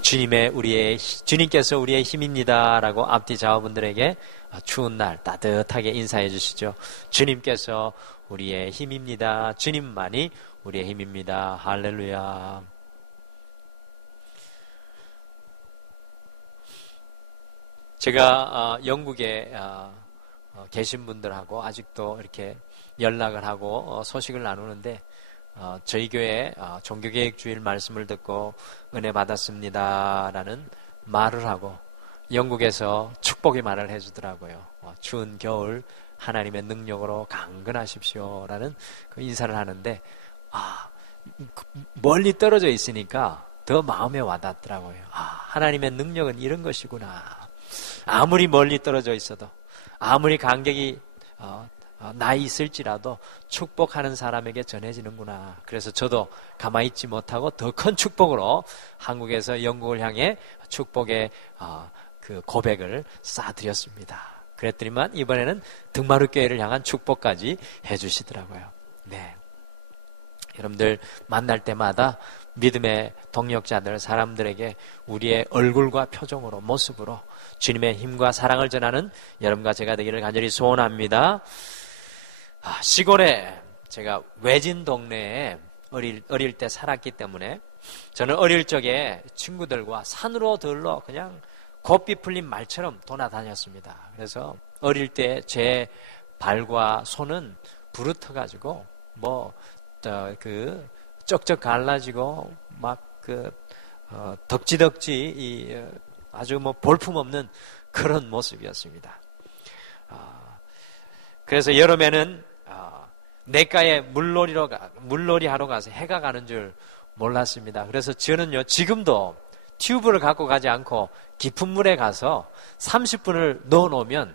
주님께서 우리의 힘입니다라고 앞뒤 좌우분들에게 추운 날 따뜻하게 인사해 주시죠. 주님께서 우리의 힘입니다. 주님만이 우리의 힘입니다. 할렐루야. 제가 영국에 계신 분들하고 아직도 이렇게 연락을 하고 소식을 나누는데, 저희 교회 종교개혁주일 말씀을 듣고 은혜 받았습니다라는 말을 하고 영국에서 축복의 말을 해주더라고요. 추운 겨울 하나님의 능력으로 강건하십시오라는 그 인사를 하는데, 멀리 떨어져 있으니까 더 마음에 와닿더라고요. 하나님의 능력은 이런 것이구나. 아무리 멀리 떨어져 있어도, 아무리 간격이 나 있을지라도 축복하는 사람에게 전해지는구나. 그래서 저도 가만히 있지 못하고 더 큰 축복으로 한국에서 영국을 향해 축복의 그 고백을 쌓아드렸습니다. 그랬더니만 이번에는 등마루 교회를 향한 축복까지 해주시더라고요. 네, 여러분들 만날 때마다 믿음의 동력자들, 사람들에게 우리의 얼굴과 표정으로, 모습으로 주님의 힘과 사랑을 전하는 여러분과 제가 되기를 간절히 소원합니다. 시골에, 제가 외진 동네에 어릴 때 살았기 때문에 저는 어릴 적에 친구들과 산으로 들러 그냥 곱비 풀린 말처럼 돌아다녔습니다. 그래서 어릴 때 제 발과 손은 부르터가지고 쩍쩍 갈라지고 덕지덕지 아주 볼품없는 그런 모습이었습니다. 그래서 여름에는 냇가에 물놀이 하러 가서 해가 가는 줄 몰랐습니다. 그래서 저는요, 지금도 튜브를 갖고 가지 않고 깊은 물에 가서 30분을 넣어 놓으면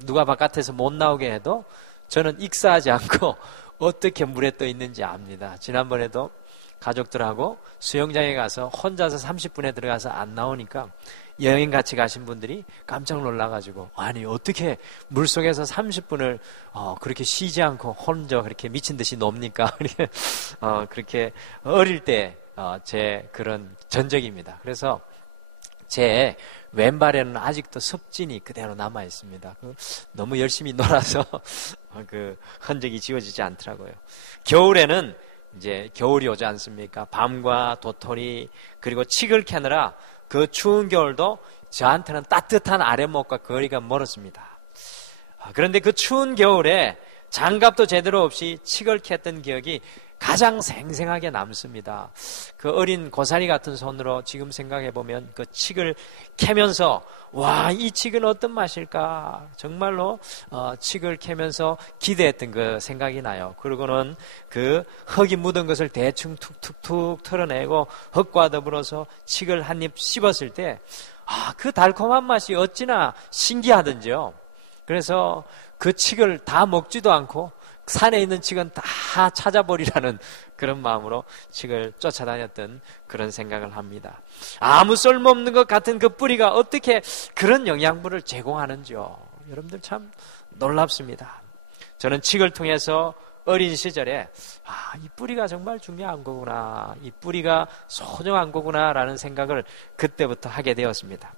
누가 바깥에서 못 나오게 해도 저는 익사하지 않고 어떻게 물에 떠 있는지 압니다. 지난번에도 가족들하고 수영장에 가서 혼자서 30분에 들어가서 안 나오니까 여행 같이 가신 분들이 깜짝 놀라가지고, 아니 어떻게 물속에서 30분을 그렇게 쉬지 않고 혼자 그렇게 미친 듯이 놉니까? 그렇게 어릴 때 제 그런 전적입니다. 그래서 제 왼발에는 아직도 섭진이 그대로 남아 있습니다. 너무 열심히 놀아서 그 흔적이 지워지지 않더라고요. 겨울에는 이제 겨울이 오지 않습니까? 밤과 도토리 그리고 칡을 캐느라 그 추운 겨울도 저한테는 따뜻한 아랫목과 거리가 멀었습니다. 그런데 그 추운 겨울에 장갑도 제대로 없이 칡을 캤던 기억이 가장 생생하게 남습니다. 그 어린 고사리 같은 손으로 지금 생각해보면 그 칡을 캐면서, 와, 이 칡은 어떤 맛일까? 정말로 칡을 캐면서 기대했던 그 생각이 나요. 그리고는 그 흙이 묻은 것을 대충 툭툭툭 털어내고 흙과 더불어서 칡을 한 입 씹었을 때, 그 달콤한 맛이 어찌나 신기하던지요. 그래서 그 칡을 다 먹지도 않고 산에 있는 칡은 다 찾아버리라는 그런 마음으로 칡을 쫓아다녔던 그런 생각을 합니다. 아무 쓸모없는 것 같은 그 뿌리가 어떻게 그런 영양분을 제공하는지요. 여러분들 참 놀랍습니다. 저는 칡을 통해서 어린 시절에 이 뿌리가 정말 중요한 거구나, 이 뿌리가 소중한 거구나라는 생각을 그때부터 하게 되었습니다.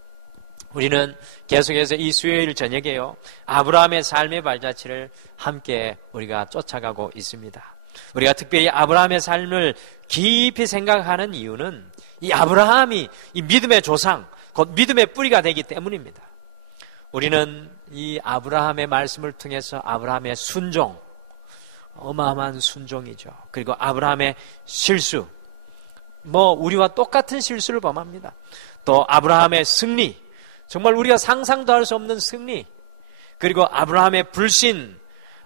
우리는 계속해서 이 수요일 저녁에요, 아브라함의 삶의 발자취를 함께 우리가 쫓아가고 있습니다. 우리가 특별히 아브라함의 삶을 깊이 생각하는 이유는 이 아브라함이 이 믿음의 조상, 곧 믿음의 뿌리가 되기 때문입니다. 우리는 이 아브라함의 말씀을 통해서 아브라함의 순종, 어마어마한 순종이죠. 그리고 아브라함의 실수, 우리와 똑같은 실수를 범합니다. 또 아브라함의 승리, 정말 우리가 상상도 할 수 없는 승리, 그리고 아브라함의 불신,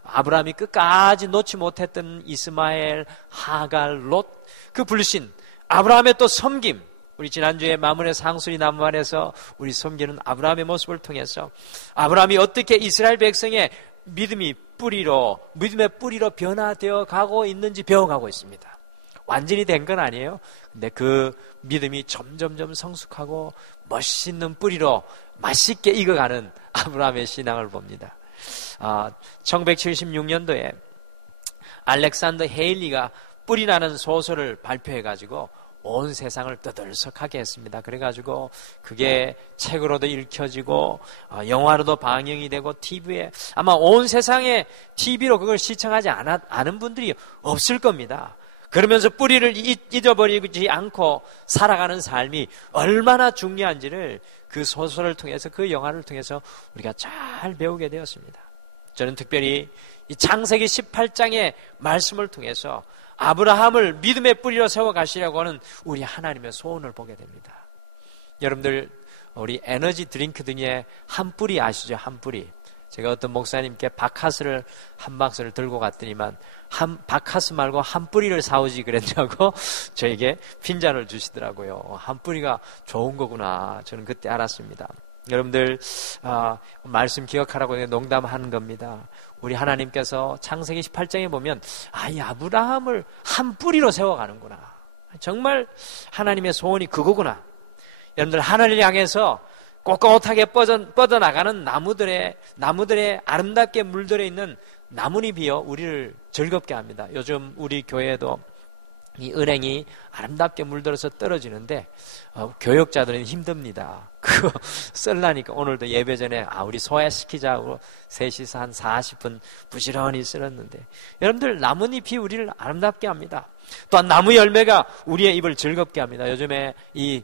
아브라함이 끝까지 놓지 못했던 이스마엘, 하갈, 롯, 그 불신, 아브라함의 또 섬김, 우리 지난주에 마문의 상수리 나무안에서 우리 섬기는 아브라함의 모습을 통해서 아브라함이 어떻게 이스라엘 백성의 믿음의 뿌리로 변화되어 가고 있는지 배워가고 있습니다. 완전히 된 건 아니에요. 근데 그 믿음이 점점점 성숙하고 멋있는 뿌리로 맛있게 익어가는 아브라함의 신앙을 봅니다. 1976년도에 알렉산더 헤일리가 뿌리라는 소설을 발표해가지고 온 세상을 떠들썩하게 했습니다. 그래가지고 그게 책으로도 읽혀지고 영화로도 방영이 되고 TV에 아마 온 세상에 TV로 그걸 시청하지 않은 분들이 없을 겁니다. 그러면서 뿌리를 잊어버리지 않고 살아가는 삶이 얼마나 중요한지를 그 소설을 통해서, 그 영화를 통해서 우리가 잘 배우게 되었습니다. 저는 특별히 이 창세기 18장의 말씀을 통해서 아브라함을 믿음의 뿌리로 세워가시려고 하는 우리 하나님의 소원을 보게 됩니다. 여러분들, 우리 에너지 드링크 등에 한 뿌리 아시죠? 한 뿌리. 제가 어떤 목사님께 바카스를 한 박스를 들고 갔더니만 바카스 말고 한 뿌리를 사오지 그랬냐고 저에게 핀잔을 주시더라고요. 한 뿌리가 좋은 거구나. 저는 그때 알았습니다. 여러분들, 말씀 기억하라고 농담하는 겁니다. 우리 하나님께서 창세기 18장에 보면 이 아브라함을 한 뿌리로 세워가는구나. 정말 하나님의 소원이 그거구나. 여러분들, 하늘을 향해서 꼿꼿하게 뻗어나가는 나무들의 아름답게 물들어 있는 나뭇잎이요, 우리를 즐겁게 합니다. 요즘 우리 교회에도 이 은행이 아름답게 물들어서 떨어지는데 교역자들은 힘듭니다. 그거 쓸라니까 오늘도 예배 전에 우리 소화시키자고 셋이서 한 40분 부지런히 쓸었는데, 여러분들, 나뭇잎이 우리를 아름답게 합니다. 또한 나무 열매가 우리의 입을 즐겁게 합니다. 요즘에 이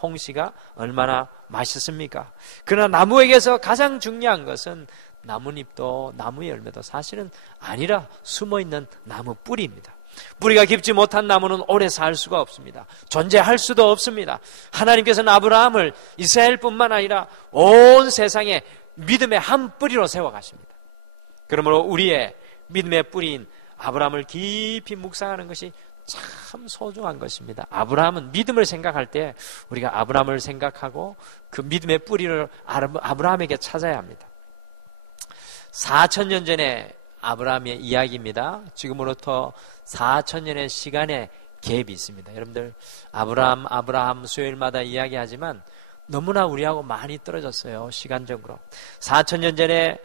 홍시가 얼마나 맛있습니까? 그러나 나무에게서 가장 중요한 것은 나뭇잎도 나무 열매도 사실은 아니라 숨어있는 나무 뿌리입니다. 뿌리가 깊지 못한 나무는 오래 살 수가 없습니다. 존재할 수도 없습니다. 하나님께서는 아브라함을 이스라엘뿐만 아니라 온 세상에 믿음의 한 뿌리로 세워가십니다. 그러므로 우리의 믿음의 뿌리인 아브라함을 깊이 묵상하는 것이 참 소중한 것입니다. 아브라함은 믿음을 생각할 때 우리가 아브라함을 생각하고 그 믿음의 뿌리를 아브라함에게 찾아야 합니다. 4,000년 전에 아브라함의 이야기입니다. 지금으로부터 4,000년의 시간의 갭이 있습니다. 여러분들, 아브라함 수요일마다 이야기하지만 너무나 우리하고 많이 떨어졌어요, 시간적으로. 4,000년 전에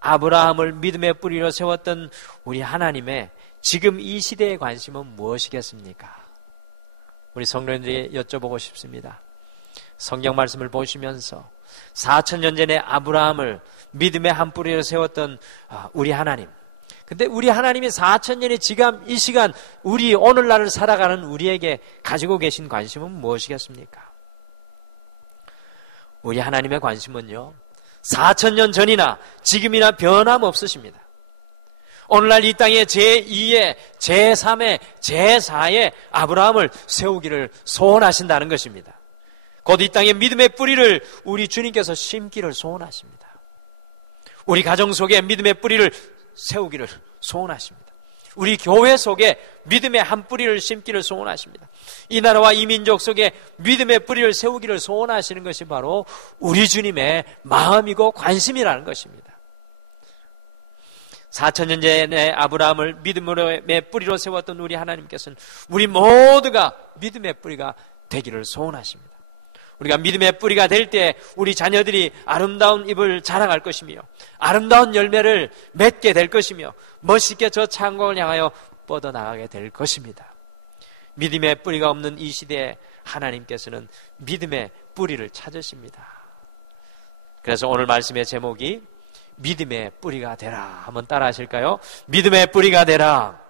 아브라함을 믿음의 뿌리로 세웠던 우리 하나님의 지금 이 시대의 관심은 무엇이겠습니까? 우리 성도님들이 여쭤보고 싶습니다. 성경 말씀을 보시면서 4,000년 전에 아브라함을 믿음의 한 뿌리로 세웠던 우리 하나님, 근데 우리 하나님이 4,000년의 지금 이 시간 우리 오늘날을 살아가는 우리에게 가지고 계신 관심은 무엇이겠습니까? 우리 하나님의 관심은요, 4,000년 전이나 지금이나 변함없으십니다. 오늘날 이 땅에 제2의, 제3의, 제4의 아브라함을 세우기를 소원하신다는 것입니다. 곧 이 땅에 믿음의 뿌리를 우리 주님께서 심기를 소원하십니다. 우리 가정 속에 믿음의 뿌리를 세우기를 소원하십니다. 우리 교회 속에 믿음의 한 뿌리를 심기를 소원하십니다. 이 나라와 이 민족 속에 믿음의 뿌리를 세우기를 소원하시는 것이 바로 우리 주님의 마음이고 관심이라는 것입니다. 4,000년 전에 아브라함을 믿음의 뿌리로 세웠던 우리 하나님께서는 우리 모두가 믿음의 뿌리가 되기를 소원하십니다. 우리가 믿음의 뿌리가 될 때 우리 자녀들이 아름다운 잎을 자라갈 것이며 아름다운 열매를 맺게 될 것이며 멋있게 저 창공을 향하여 뻗어나가게 될 것입니다. 믿음의 뿌리가 없는 이 시대에 하나님께서는 믿음의 뿌리를 찾으십니다. 그래서 오늘 말씀의 제목이 믿음의 뿌리가 되라. 한번 따라 하실까요? 믿음의 뿌리가 되라.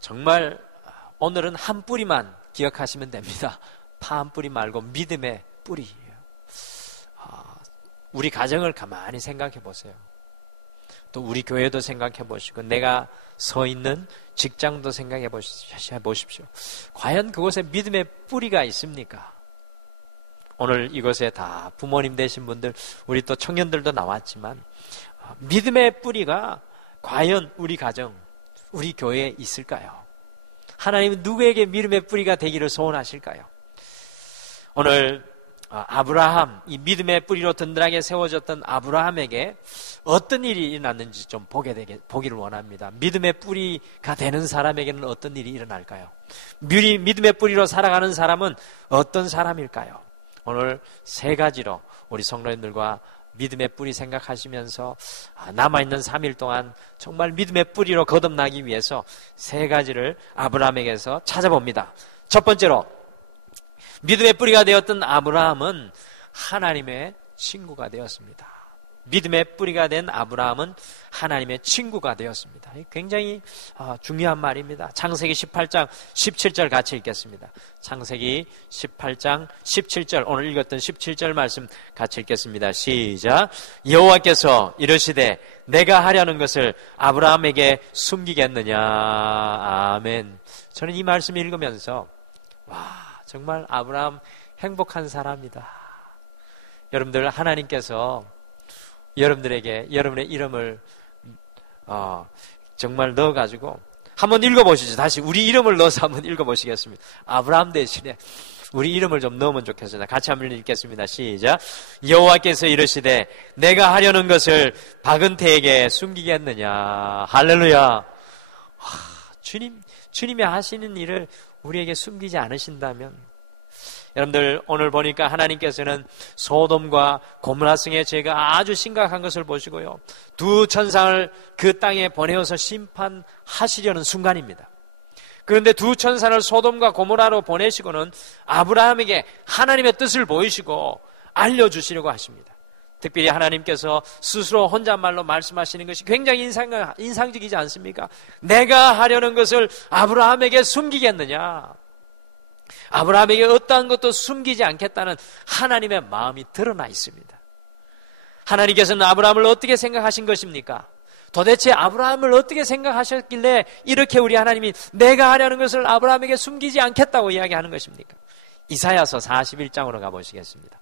정말 오늘은 한 뿌리만 기억하시면 됩니다. 파 한 뿌리 말고 믿음의 뿌리예요. 우리 가정을 가만히 생각해 보세요. 또 우리 교회도 생각해 보시고 내가 서 있는 직장도 생각해 보십시오. 과연 그곳에 믿음의 뿌리가 있습니까? 오늘 이곳에 다 부모님 되신 분들, 우리 또 청년들도 나왔지만 믿음의 뿌리가 과연 우리 가정, 우리 교회에 있을까요? 하나님은 누구에게 믿음의 뿌리가 되기를 소원하실까요? 오늘 아브라함, 이 믿음의 뿌리로 든든하게 세워졌던 아브라함에게 어떤 일이 일어났는지 좀 보기를 원합니다. 믿음의 뿌리가 되는 사람에게는 어떤 일이 일어날까요? 믿음의 뿌리로 살아가는 사람은 어떤 사람일까요? 오늘 세 가지로 우리 성도님들과 믿음의 뿌리 생각하시면서 남아있는 3일 동안 정말 믿음의 뿌리로 거듭나기 위해서 3가지를 아브라함에게서 찾아봅니다. 첫 번째로, 믿음의 뿌리가 되었던 아브라함은 하나님의 친구가 되었습니다. 믿음의 뿌리가 된 아브라함은 하나님의 친구가 되었습니다. 굉장히 중요한 말입니다. 창세기 18장 17절 같이 읽겠습니다. 창세기 18장 17절, 오늘 읽었던 17절 말씀 같이 읽겠습니다. 시작. 여호와께서 이르시되 내가 하려는 것을 아브라함에게 숨기겠느냐. 아멘. 저는 이 말씀 읽으면서 정말 아브라함 행복한 사람이다. 여러분들, 하나님께서 여러분들에게 여러분의 이름을 정말 넣어가지고 한번 읽어보시죠. 다시 우리 이름을 넣어서 한번 읽어보시겠습니다. 아브라함 대신에 우리 이름을 좀 넣으면 좋겠습니다. 같이 한번 읽겠습니다. 시작. 여호와께서 이르시되 내가 하려는 것을 박은태에게 숨기겠느냐. 할렐루야. 주님이 하시는 일을 우리에게 숨기지 않으신다면, 여러분들, 오늘 보니까 하나님께서는 소돔과 고모라성의 죄가 아주 심각한 것을 보시고요, 2 천사를 그 땅에 보내어서 심판하시려는 순간입니다. 그런데 2 천사를 소돔과 고모라로 보내시고는 아브라함에게 하나님의 뜻을 보이시고 알려주시려고 하십니다. 특별히 하나님께서 스스로 혼잣말로 말씀하시는 것이 굉장히 인상적이지 않습니까? 내가 하려는 것을 아브라함에게 숨기겠느냐. 아브라함에게 어떠한 것도 숨기지 않겠다는 하나님의 마음이 드러나 있습니다. 하나님께서는 아브라함을 어떻게 생각하신 것입니까? 도대체 아브라함을 어떻게 생각하셨길래 이렇게 우리 하나님이 내가 하려는 것을 아브라함에게 숨기지 않겠다고 이야기하는 것입니까? 이사야서 41장으로 가보시겠습니다.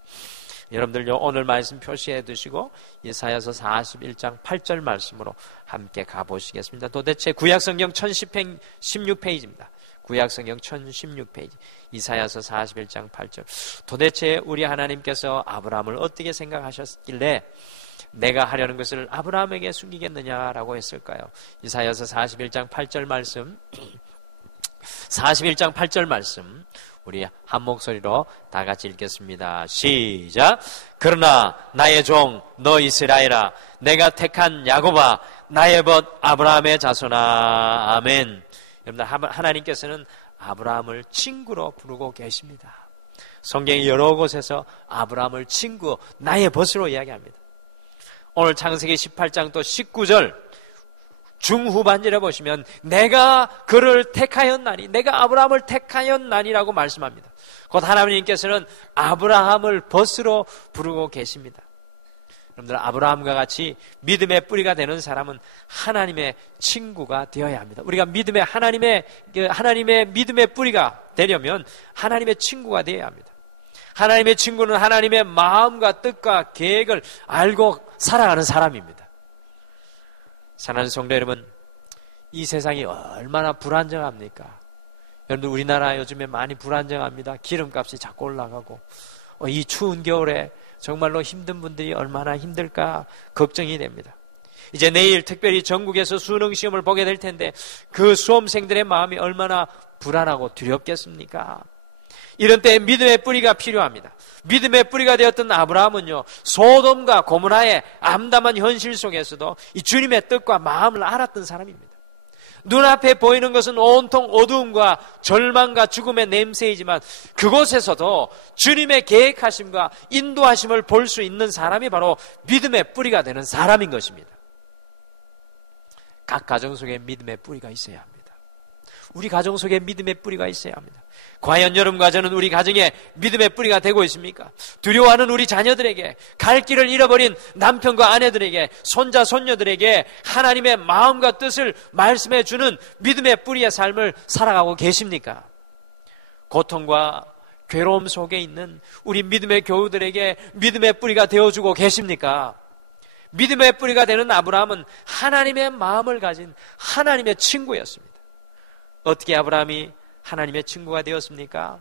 여러분들 오늘 말씀 표시해 두시고 이사야서 41장 8절 말씀으로 함께 가보시겠습니다. 도대체 구약성경 1016페이지입니다. 구약성경 1016페이지 이사야서 41장 8절. 도대체 우리 하나님께서 아브라함을 어떻게 생각하셨길래 내가 하려는 것을 아브라함에게 숨기겠느냐라고 했을까요? 이사야서 41장 8절 말씀, 41장 8절 말씀 우리 한 목소리로 다 같이 읽겠습니다. 시작. 그러나 나의 종 너 이스라엘아, 내가 택한 야곱아, 나의 벗 아브라함의 자손아. 아멘. 여러분들, 하나님께서는 아브라함을 친구로 부르고 계십니다. 성경의 여러 곳에서 아브라함을 친구, 나의 벗으로 이야기합니다. 오늘 창세기 18장 또 19절 중후반절에 보시면 내가 그를 택하였나니, 내가 아브라함을 택하였나니라고 말씀합니다. 곧 하나님께서는 아브라함을 벗으로 부르고 계십니다. 여러분들, 아브라함과 같이 믿음의 뿌리가 되는 사람은 하나님의 친구가 되어야 합니다. 우리가 하나님의 믿음의 뿌리가 되려면 하나님의 친구가 되어야 합니다. 하나님의 친구는 하나님의 마음과 뜻과 계획을 알고 살아가는 사람입니다. 사랑하는 성도 여러분, 이 세상이 얼마나 불안정합니까? 여러분들, 우리나라 요즘에 많이 불안정합니다. 기름값이 자꾸 올라가고, 이 추운 겨울에 정말로 힘든 분들이 얼마나 힘들까 걱정이 됩니다. 이제 내일 특별히 전국에서 수능 시험을 보게 될 텐데 그 수험생들의 마음이 얼마나 불안하고 두렵겠습니까? 이런 때에 믿음의 뿌리가 필요합니다. 믿음의 뿌리가 되었던 아브라함은요, 소돔과 고모라의 암담한 현실 속에서도 이 주님의 뜻과 마음을 알았던 사람입니다. 눈앞에 보이는 것은 온통 어두움과 절망과 죽음의 냄새이지만 그곳에서도 주님의 계획하심과 인도하심을 볼 수 있는 사람이 바로 믿음의 뿌리가 되는 사람인 것입니다. 각 가정 속에 믿음의 뿌리가 있어야 합니다. 우리 가정 속에 믿음의 뿌리가 있어야 합니다. 과연 여러분과 저는 우리 가정에 믿음의 뿌리가 되고 있습니까? 두려워하는 우리 자녀들에게, 갈 길을 잃어버린 남편과 아내들에게, 손자 손녀들에게 하나님의 마음과 뜻을 말씀해 주는 믿음의 뿌리의 삶을 살아가고 계십니까? 고통과 괴로움 속에 있는 우리 믿음의 교우들에게 믿음의 뿌리가 되어주고 계십니까? 믿음의 뿌리가 되는 아브라함은 하나님의 마음을 가진 하나님의 친구였습니다. 어떻게 아브라함이 하나님의 친구가 되었습니까?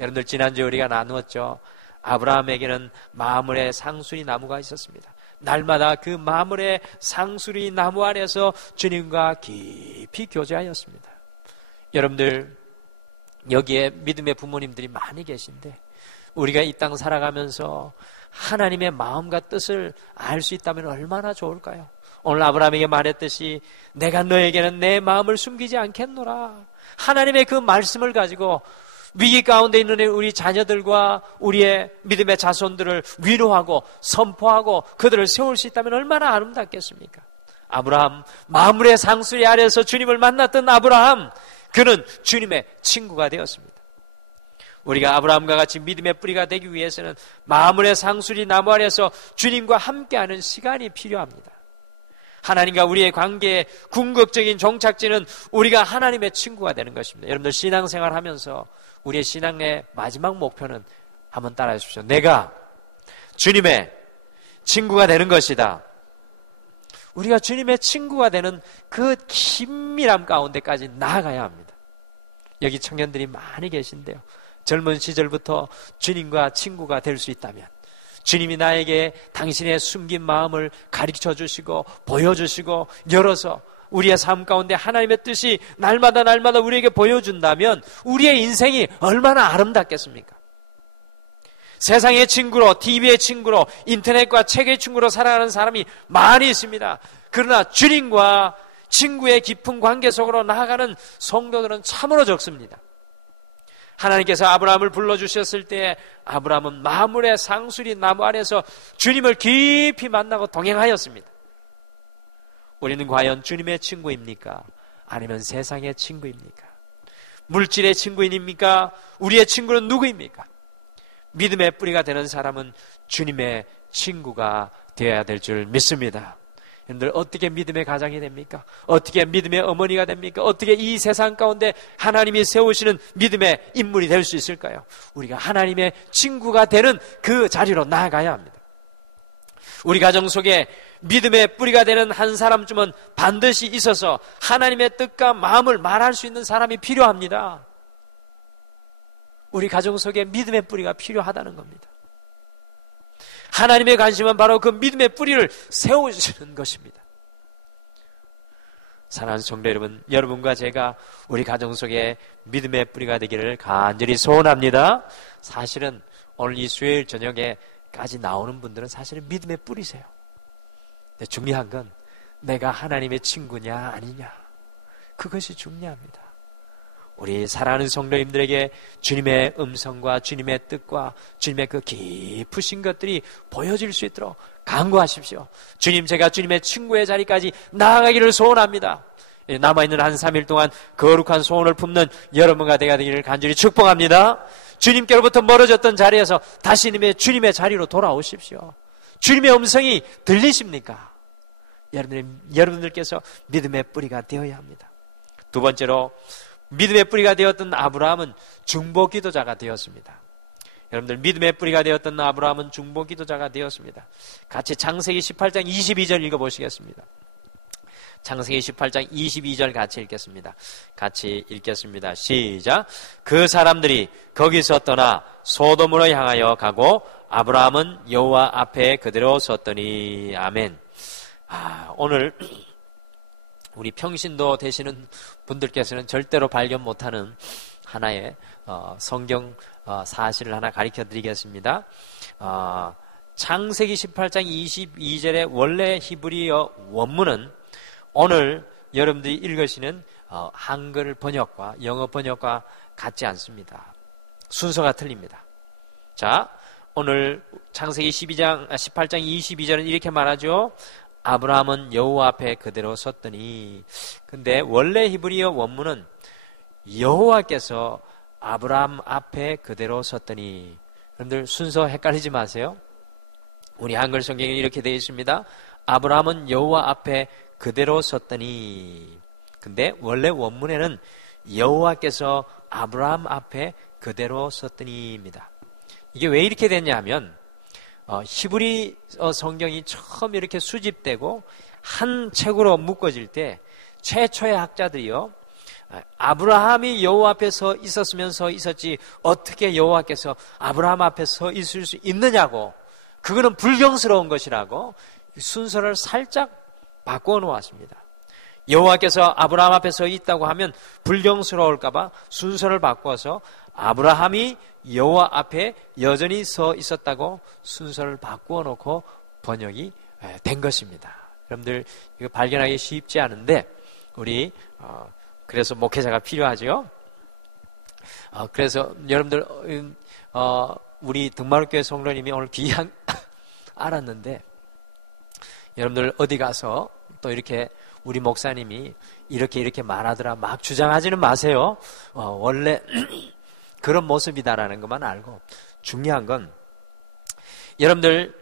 여러분들, 지난주에 우리가 나누었죠. 아브라함에게는 마므레 상수리 나무가 있었습니다. 날마다 그 마므레 상수리 나무 아래서 주님과 깊이 교제하였습니다. 여러분들, 여기에 믿음의 부모님들이 많이 계신데 우리가 이 땅 살아가면서 하나님의 마음과 뜻을 알 수 있다면 얼마나 좋을까요? 오늘 아브라함에게 말했듯이 내가 너에게는 내 마음을 숨기지 않겠노라. 하나님의 그 말씀을 가지고 위기 가운데 있는 우리 자녀들과 우리의 믿음의 자손들을 위로하고 선포하고 그들을 세울 수 있다면 얼마나 아름답겠습니까? 아브라함, 마물의 상수리 아래에서 주님을 만났던 아브라함, 그는 주님의 친구가 되었습니다. 우리가 아브라함과 같이 믿음의 뿌리가 되기 위해서는 마물의 상수리 나무 아래에서 주님과 함께하는 시간이 필요합니다. 하나님과 우리의 관계의 궁극적인 종착지는 우리가 하나님의 친구가 되는 것입니다. 여러분들 신앙생활 하면서 우리의 신앙의 마지막 목표는 한번 따라해 주십시오. 내가 주님의 친구가 되는 것이다. 우리가 주님의 친구가 되는 그 긴밀함 가운데까지 나아가야 합니다. 여기 청년들이 많이 계신데요. 젊은 시절부터 주님과 친구가 될 수 있다면 주님이 나에게 당신의 숨긴 마음을 가르쳐 주시고 보여주시고 열어서 우리의 삶 가운데 하나님의 뜻이 날마다 우리에게 보여준다면 우리의 인생이 얼마나 아름답겠습니까? 세상의 친구로, TV의 친구로, 인터넷과 책의 친구로 살아가는 사람이 많이 있습니다. 그러나 주님과 친구의 깊은 관계 속으로 나아가는 성도들은 참으로 적습니다. 하나님께서 아브라함을 불러주셨을 때 아브라함은 마물의 상수리 나무 아래에서 주님을 깊이 만나고 동행하였습니다. 우리는 과연 주님의 친구입니까? 아니면 세상의 친구입니까? 물질의 친구입니까? 우리의 친구는 누구입니까? 믿음의 뿌리가 되는 사람은 주님의 친구가 되어야 될 줄 믿습니다. 여러분들 어떻게 믿음의 가장이 됩니까? 어떻게 믿음의 어머니가 됩니까? 어떻게 이 세상 가운데 하나님이 세우시는 믿음의 인물이 될 수 있을까요? 우리가 하나님의 친구가 되는 그 자리로 나아가야 합니다. 우리 가정 속에 믿음의 뿌리가 되는 한 사람쯤은 반드시 있어서 하나님의 뜻과 마음을 말할 수 있는 사람이 필요합니다. 우리 가정 속에 믿음의 뿌리가 필요하다는 겁니다. 하나님의 관심은 바로 그 믿음의 뿌리를 세우시는 것입니다. 사랑하는 성도 여러분, 여러분과 제가 우리 가정 속에 믿음의 뿌리가 되기를 간절히 소원합니다. 사실은 오늘 이 수요일 저녁에까지 나오는 분들은 사실은 믿음의 뿌리세요. 근데 중요한 건 내가 하나님의 친구냐 아니냐, 그것이 중요합니다. 우리 사랑하는 성도님들에게 주님의 음성과 주님의 뜻과 주님의 그 깊으신 것들이 보여질 수 있도록 간구하십시오. 주님, 제가 주님의 친구의 자리까지 나아가기를 소원합니다. 남아있는 한 3일 동안 거룩한 소원을 품는 여러분과 내가 되기를 간절히 축복합니다. 주님께로부터 멀어졌던 자리에서 다시 주님의 자리로 돌아오십시오. 주님의 음성이 들리십니까? 여러분들께서 믿음의 뿌리가 되어야 합니다. 두 번째로, 믿음의 뿌리가 되었던 아브라함은 중보 기도자가 되었습니다. 여러분들, 믿음의 뿌리가 되었던 아브라함은 중보 기도자가 되었습니다. 같이 창세기 18장 22절 읽어보시겠습니다. 창세기 18장 22절 같이 읽겠습니다. 같이 읽겠습니다. 시작. 그 사람들이 거기서 떠나 소돔으로 향하여 가고 아브라함은 여호와 앞에 그대로 섰더니. 아멘. 오늘 우리 평신도 되시는 분들께서는 절대로 발견 못하는 하나의 성경 사실을 하나 가르쳐 드리겠습니다. 창세기 18장 22절의 원래 히브리어 원문은 오늘 여러분들이 읽으시는 한글 번역과 영어 번역과 같지 않습니다. 순서가 틀립니다. 자, 오늘 창세기 18장 22절은 이렇게 말하죠. 아브라함은 여호와 앞에 그대로 섰더니. 근데 원래 히브리어 원문은 여호와께서 아브라함 앞에 그대로 섰더니. 여러분들 순서 헷갈리지 마세요. 우리 한글 성경에 이렇게 되어 있습니다. 아브라함은 여호와 앞에 그대로 섰더니. 근데 원래 원문에는 여호와께서 아브라함 앞에 그대로 섰더니입니다. 이게 왜 이렇게 됐냐 하면 히브리 성경이 처음 이렇게 수집되고 한 책으로 묶어질 때 최초의 학자들이요, 아브라함이 여호와 앞에 서 있었으면 서 있었지 어떻게 여호와께서 아브라함 앞에 서 있을 수 있느냐고, 그거는 불경스러운 것이라고 순서를 살짝 바꾸어 놓았습니다. 여호와께서 아브라함 앞에 서 있다고 하면 불경스러울까봐 순서를 바꿔서 아브라함이 여호와 앞에 여전히 서 있었다고 순서를 바꾸어 놓고 번역이 된 것입니다. 여러분들 이거 발견하기 쉽지 않은데 우리 그래서 목회자가 필요하죠. 그래서 여러분들 우리 등마루교회 성도님이 오늘 귀한 알았는데 여러분들 어디 가서 또 이렇게 우리 목사님이 이렇게 말하더라 막 주장하지는 마세요. 원래 그런 모습이다라는 것만 알고 중요한 건 여러분들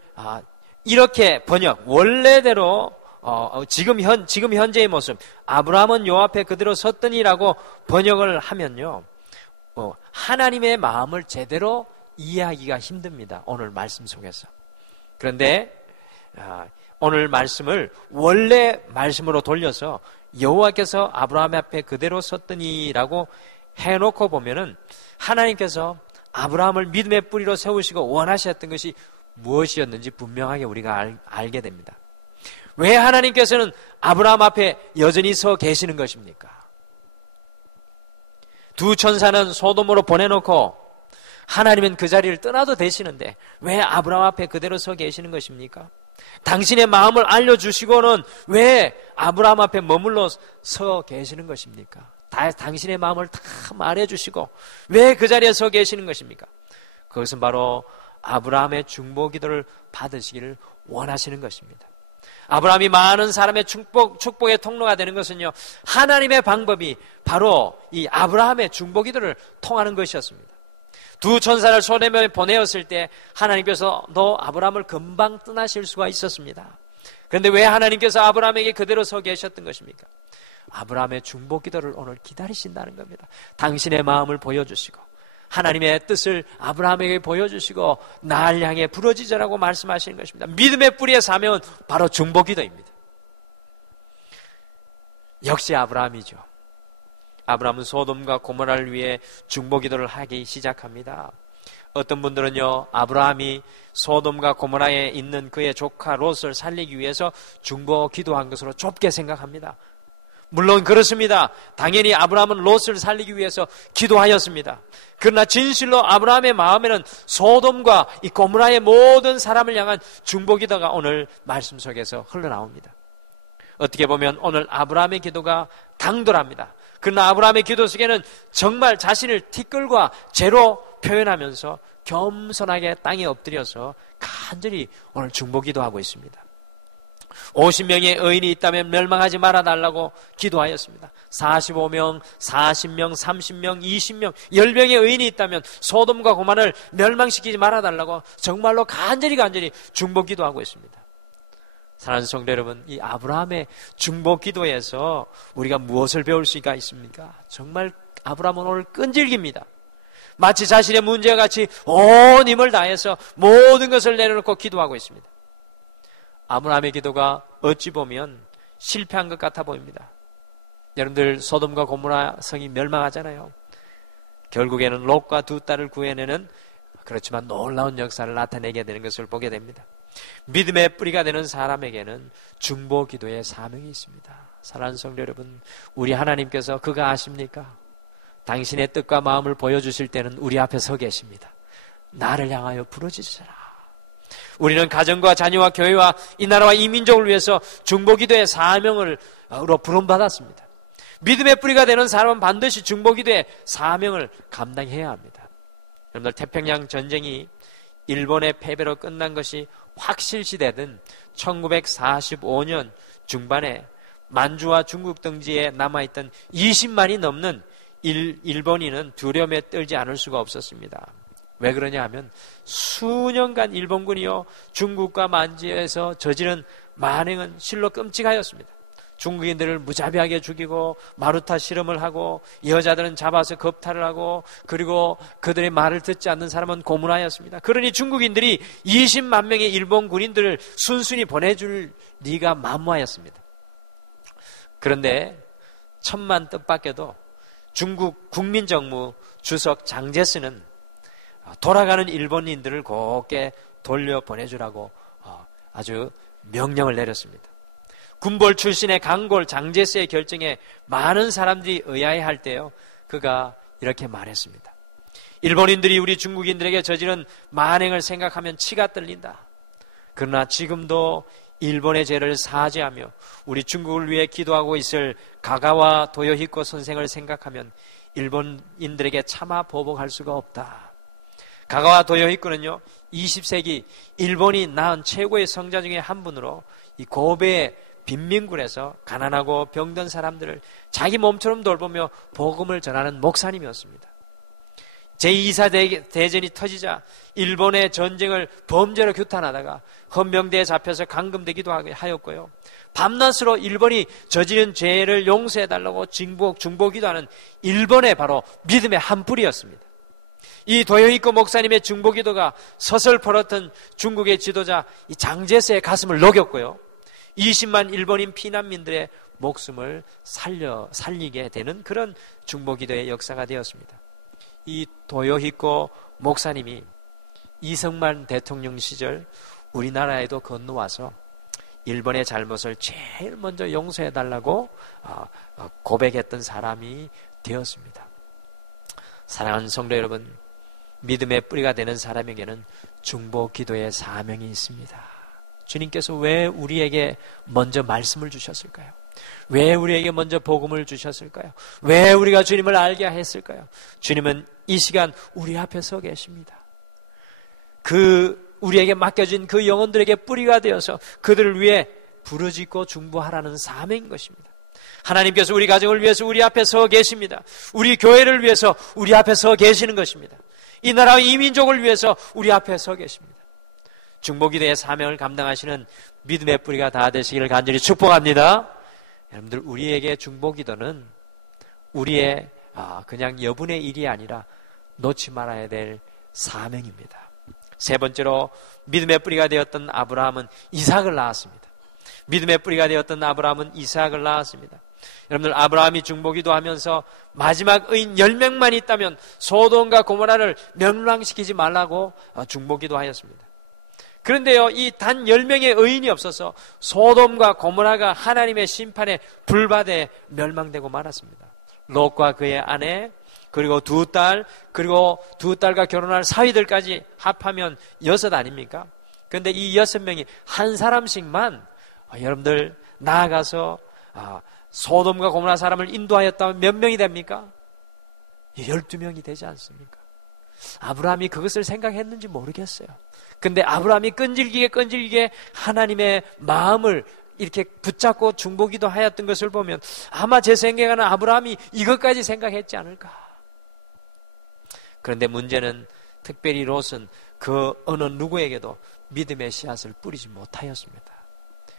이렇게 번역 원래대로 지금 현재의 모습 아브라함은 요 앞에 그대로 섰더니라고 번역을 하면요 하나님의 마음을 제대로 이해하기가 힘듭니다. 오늘 말씀 속에서. 그런데 오늘 말씀을 원래 말씀으로 돌려서 여호와께서 아브라함 앞에 그대로 섰더니라고 해놓고 보면은 하나님께서 아브라함을 믿음의 뿌리로 세우시고 원하셨던 것이 무엇이었는지 분명하게 우리가 알게 됩니다. 왜 하나님께서는 아브라함 앞에 여전히 서 계시는 것입니까? 두 천사는 소돔으로 보내놓고 하나님은 그 자리를 떠나도 되시는데 왜 아브라함 앞에 그대로 서 계시는 것입니까? 당신의 마음을 알려주시고는 왜 아브라함 앞에 머물러 서 계시는 것입니까? 당신의 마음을 다 말해주시고 왜 그 자리에 서 계시는 것입니까? 그것은 바로 아브라함의 중보 기도를 받으시기를 원하시는 것입니다. 아브라함이 많은 사람의 축복의 통로가 되는 것은요 하나님의 방법이 바로 이 아브라함의 중보 기도를 통하는 것이었습니다. 두 천사를 소돔에 보내었을 때 하나님께서 너 아브라함을 금방 떠나실 수가 있었습니다. 그런데 왜 하나님께서 아브라함에게 그대로 서 계셨던 것입니까? 아브라함의 중보 기도를 오늘 기다리신다는 겁니다. 당신의 마음을 보여주시고 하나님의 뜻을 아브라함에게 보여주시고 날 향해 부르짖으라고 말씀하시는 것입니다. 믿음의 뿌리의 사명은 바로 중보 기도입니다. 역시 아브라함이죠. 아브라함은 소돔과 고모라를 위해 중보 기도를 하기 시작합니다. 어떤 분들은요 아브라함이 소돔과 고모라에 있는 그의 조카 롯을 살리기 위해서 중보 기도한 것으로 좁게 생각합니다. 물론 그렇습니다. 당연히 아브라함은 롯을 살리기 위해서 기도하였습니다. 그러나 진실로 아브라함의 마음에는 소돔과 이 고모라의 모든 사람을 향한 중보 기도가 오늘 말씀 속에서 흘러나옵니다. 어떻게 보면 오늘 아브라함의 기도가 당돌합니다. 그러나 아브라함의 기도 속에는 정말 자신을 티끌과 재로 표현하면서 겸손하게 땅에 엎드려서 간절히 오늘 중보 기도하고 있습니다. 50명의 의인이 있다면 멸망하지 말아달라고 기도하였습니다. 45명, 40명, 30명, 20명, 10명의 의인이 있다면 소돔과 고모라를 멸망시키지 말아달라고 정말로 간절히 중보 기도하고 있습니다. 사랑하는 성도 여러분, 이 아브라함의 중보 기도에서 우리가 무엇을 배울 수가 있습니까? 정말 아브라함은 오늘 끈질깁니다. 마치 자신의 문제와 같이 온 힘을 다해서 모든 것을 내려놓고 기도하고 있습니다. 아브라함의 기도가 어찌 보면 실패한 것 같아 보입니다. 여러분들 소돔과 고모라 성이 멸망하잖아요. 결국에는 롯과 두 딸을 구해내는 그렇지만 놀라운 역사를 나타내게 되는 것을 보게 됩니다. 믿음의 뿌리가 되는 사람에게는 중보 기도의 사명이 있습니다. 사랑하는 성도 여러분, 우리 하나님께서 그가 아십니까? 당신의 뜻과 마음을 보여주실 때는 우리 앞에 서 계십니다. 나를 향하여 부르짖으라. 우리는 가정과 자녀와 교회와 이 나라와 이 민족을 위해서 중보 기도의 사명으로 부름받았습니다. 믿음의 뿌리가 되는 사람은 반드시 중보 기도의 사명을 감당해야 합니다. 여러분들 태평양 전쟁이 일본의 패배로 끝난 것이 확실시되던 1945년 중반에 만주와 중국 등지에 남아있던 20만이 넘는 일본인은 두려움에 떨지 않을 수가 없었습니다. 왜 그러냐 하면 수년간 일본군이요 중국과 만주에서 저지른 만행은 실로 끔찍하였습니다. 중국인들을 무자비하게 죽이고 마루타 실험을 하고 여자들은 잡아서 겁탈을 하고 그리고 그들의 말을 듣지 않는 사람은 고문하였습니다. 그러니 중국인들이 20만 명의 일본 군인들을 순순히 보내줄 리가 만무하였습니다. 그런데 천만 뜻밖에도 중국 국민정무 주석 장제스는 돌아가는 일본인들을 곱게 돌려보내주라고 아주 명령을 내렸습니다. 군볼 출신의 강골 장제스의 결정에 많은 사람들이 의아해할 때요, 그가 이렇게 말했습니다. 일본인들이 우리 중국인들에게 저지른 만행을 생각하면 치가 떨린다. 그러나 지금도 일본의 죄를 사죄하며 우리 중국을 위해 기도하고 있을 가가와 도요히코 선생을 생각하면 일본인들에게 차마 보복할 수가 없다. 가가와 도요히코는요, 20세기 일본이 낳은 최고의 성자 중에 한 분으로 이 고베의 빈민군에서 가난하고 병든 사람들을 자기 몸처럼 돌보며 복음을 전하는 목사님이었습니다. 제2차 대전이 터지자 일본의 전쟁을 범죄로 규탄하다가 헌병대에 잡혀서 감금되기도 하였고요. 밤낮으로 일본이 저지른 죄를 용서해달라고 중보기도하는 일본의 바로 믿음의 한 뿌리였습니다. 이 도요히코 목사님의 중보기도가 서슬퍼렇던 중국의 지도자 이 장제스의 가슴을 녹였고요. 20만 일본인 피난민들의 목숨을 살리게 되는 그런 중보기도의 역사가 되었습니다. 이 도요히코 목사님이 이승만 대통령 시절 우리나라에도 건너와서 일본의 잘못을 제일 먼저 용서해달라고 고백했던 사람이 되었습니다. 사랑하는 성도 여러분, 믿음의 뿌리가 되는 사람에게는 중보기도의 사명이 있습니다. 주님께서 왜 우리에게 먼저 말씀을 주셨을까요? 왜 우리에게 먼저 복음을 주셨을까요? 왜 우리가 주님을 알게 했을까요? 주님은 이 시간 우리 앞에 서 계십니다. 우리에게 맡겨진 그 영혼들에게 뿌리가 되어서 그들을 위해 부르짖고 중보하라는 사명인 것입니다. 하나님께서 우리 가정을 위해서 우리 앞에 서 계십니다. 우리 교회를 위해서 우리 앞에 서 계시는 것입니다. 이 나라와 이 민족을 위해서 우리 앞에 서 계십니다. 중보기도의 사명을 감당하시는 믿음의 뿌리가 다 되시기를 간절히 축복합니다. 여러분들, 우리에게 중보기도는 우리의 그냥 여분의 일이 아니라 놓지 말아야 될 사명입니다. 세 번째로 믿음의 뿌리가 되었던 아브라함은 이삭을 낳았습니다. 믿음의 뿌리가 되었던 아브라함은 이삭을 낳았습니다. 여러분들, 아브라함이 중보기도하면서 마지막 의인 10명만 있다면 소돔과 고모라를 멸망시키지 말라고 중보기도하였습니다. 그런데요, 이 단 10명의 의인이 없어서 소돔과 고모라가 하나님의 심판에 불받아 멸망되고 말았습니다. 롯과 그의 아내, 그리고 두 딸, 그리고 두 딸과 결혼할 사위들까지 합하면 6 아닙니까? 그런데 이 6명이 한 사람씩만 여러분들 나아가서 소돔과 고모라 사람을 인도하였다면 몇 명이 됩니까? 12명이 되지 않습니까? 아브라함이 그것을 생각했는지 모르겠어요. 근데 아브라함이 끈질기게 하나님의 마음을 이렇게 붙잡고 중보기도 하였던 것을 보면 아마 제 생각에는 아브라함이 이것까지 생각했지 않을까. 그런데 문제는 특별히 롯은 그 어느 누구에게도 믿음의 씨앗을 뿌리지 못하였습니다.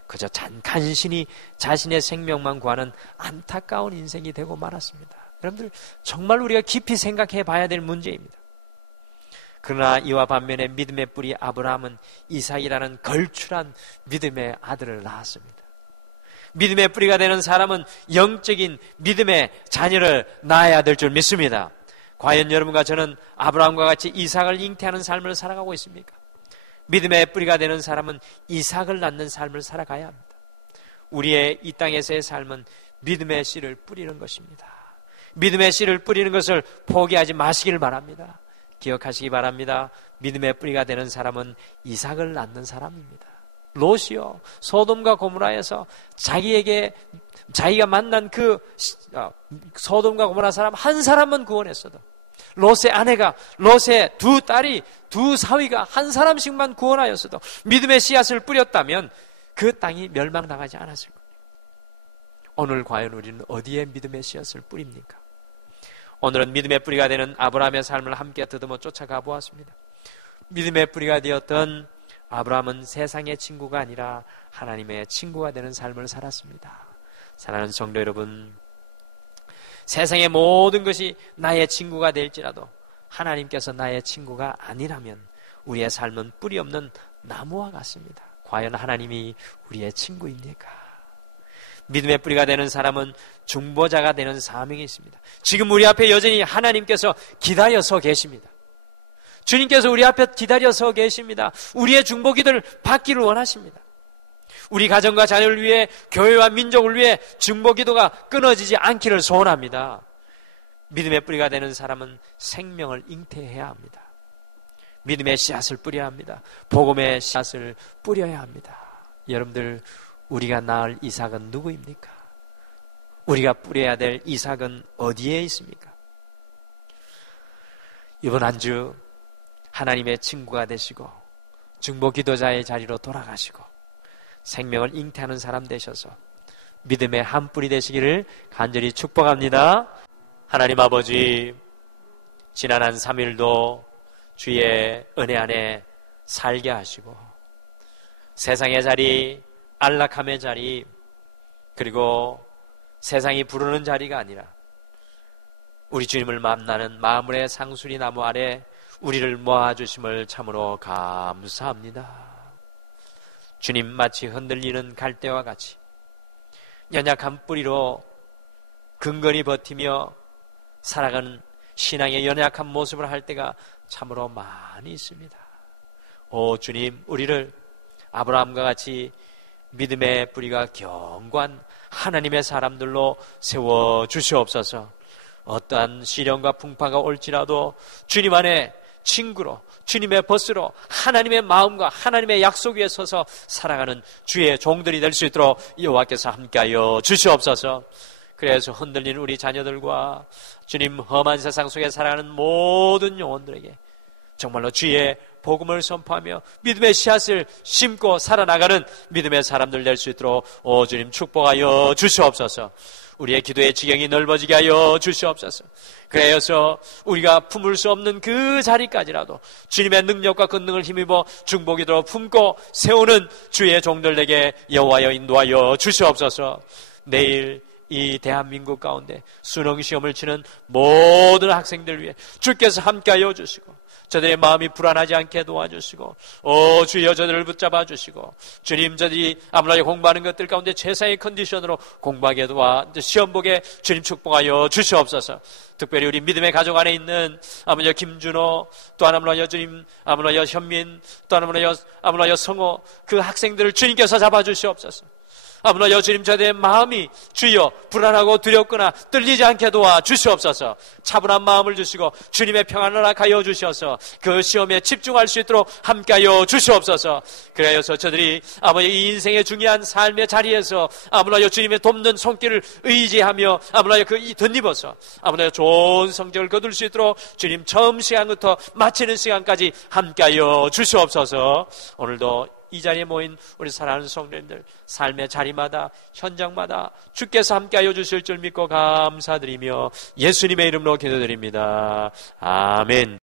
그저 간신히 자신의 생명만 구하는 안타까운 인생이 되고 말았습니다. 여러분들, 정말 우리가 깊이 생각해 봐야 될 문제입니다. 그러나 이와 반면에 믿음의 뿌리 아브라함은 이삭이라는 걸출한 믿음의 아들을 낳았습니다. 믿음의 뿌리가 되는 사람은 영적인 믿음의 자녀를 낳아야 될 줄 믿습니다. 과연 여러분과 저는 아브라함과 같이 이삭을 잉태하는 삶을 살아가고 있습니까? 믿음의 뿌리가 되는 사람은 이삭을 낳는 삶을 살아가야 합니다. 우리의 이 땅에서의 삶은 믿음의 씨를 뿌리는 것입니다. 믿음의 씨를 뿌리는 것을 포기하지 마시길 바랍니다. 기억하시기 바랍니다. 믿음의 뿌리가 되는 사람은 이삭을 낳는 사람입니다. 롯이요, 소돔과 고모라에서 자기가 만난 그 소돔과 고모라 사람 한 사람만 구원했어도, 롯의 아내가, 롯의 두 딸이, 두 사위가 한 사람씩만 구원하였어도 믿음의 씨앗을 뿌렸다면 그 땅이 멸망당하지 않았을 겁니다. 오늘 과연 우리는 어디에 믿음의 씨앗을 뿌립니까? 오늘은 믿음의 뿌리가 되는 아브라함의 삶을 함께 더듬어 쫓아가 보았습니다. 믿음의 뿌리가 되었던 아브라함은 세상의 친구가 아니라 하나님의 친구가 되는 삶을 살았습니다. 사랑하는 성도 여러분, 세상의 모든 것이 나의 친구가 될지라도 하나님께서 나의 친구가 아니라면 우리의 삶은 뿌리 없는 나무와 같습니다. 과연 하나님이 우리의 친구입니까? 믿음의 뿌리가 되는 사람은 중보자가 되는 사명이 있습니다. 지금 우리 앞에 여전히 하나님께서 기다려서 계십니다. 주님께서 우리 앞에 기다려서 계십니다. 우리의 중보기도를 받기를 원하십니다. 우리 가정과 자녀를 위해, 교회와 민족을 위해 중보 기도가 끊어지지 않기를 소원합니다. 믿음의 뿌리가 되는 사람은 생명을 잉태해야 합니다. 믿음의 씨앗을 뿌려야 합니다. 복음의 씨앗을 뿌려야 합니다. 여러분들, 우리가 낳을 이삭은 누구입니까? 우리가 뿌려야 될 이삭은 어디에 있습니까? 이번 한 주 하나님의 친구가 되시고 중보 기도자의 자리로 돌아가시고 생명을 잉태하는 사람 되셔서 믿음의 한 뿌리 되시기를 간절히 축복합니다. 하나님 아버지, 지난 한 3일도 주의 은혜 안에 살게 하시고 세상의 자리, 안락함의 자리, 그리고 세상이 부르는 자리가 아니라 우리 주님을 만나는 마물의 상수리 나무 아래 우리를 모아주심을 참으로 감사합니다. 주님, 마치 흔들리는 갈대와 같이 연약한 뿌리로 근근히 버티며 살아가는 신앙의 연약한 모습을 할 때가 참으로 많이 있습니다. 오 주님, 우리를 아브라함과 같이 믿음의 뿌리가 견고한 하나님의 사람들로 세워주시옵소서. 어떠한 시련과 풍파가 올지라도 주님 안에 친구로, 주님의 벗으로 하나님의 마음과 하나님의 약속 위에 서서 살아가는 주의 종들이 될 수 있도록 여호와께서 함께하여 주시옵소서. 그래서 흔들린 우리 자녀들과 주님 험한 세상 속에 살아가는 모든 영혼들에게 정말로 주의 복음을 선포하며 믿음의 씨앗을 심고 살아나가는 믿음의 사람들 될 수 있도록 오 주님 축복하여 주시옵소서. 우리의 기도의 지경이 넓어지게 하여 주시옵소서. 그래서 우리가 품을 수 없는 그 자리까지라도 주님의 능력과 권능을 힘입어 중보기도로 품고 세우는 주의 종들에게 여호와여 인도하여 주시옵소서. 내일 이 대한민국 가운데 수능시험을 치는 모든 학생들 위해 주께서 함께하여 주시고 저들의 마음이 불안하지 않게 도와주시고 오 주여 저들을 붙잡아 주시고 주님 저들이 아무나 공부하는 것들 가운데 최상의 컨디션으로 공부하게 도와 시험 보게 주님 축복하여 주시옵소서. 특별히 우리 믿음의 가족 안에 있는 아버지 김준호, 또 아무나여 주님 아무나여 현민, 또 아무나여 성호, 그 학생들을 주님께서 잡아주시옵소서. 아무나 주님 저들의 마음이 주여 불안하고 두렵거나 떨리지 않게 도와 주시옵소서. 차분한 마음을 주시고 주님의 평안을 허락하여 주셔서 그 시험에 집중할 수 있도록 함께하여 주시옵소서. 그래서 저들이 아버지 이 인생의 중요한 삶의 자리에서 아무나 주님의 돕는 손길을 의지하며 아무나 그 덧입어서 아무나 좋은 성적을 거둘 수 있도록 주님 처음 시간부터 마치는 시간까지 함께하여 주시옵소서. 오늘도 이 자리에 모인 우리 사랑하는 성도님들 삶의 자리마다 현장마다 주께서 함께하여 주실 줄 믿고 감사드리며 예수님의 이름으로 기도드립니다. 아멘.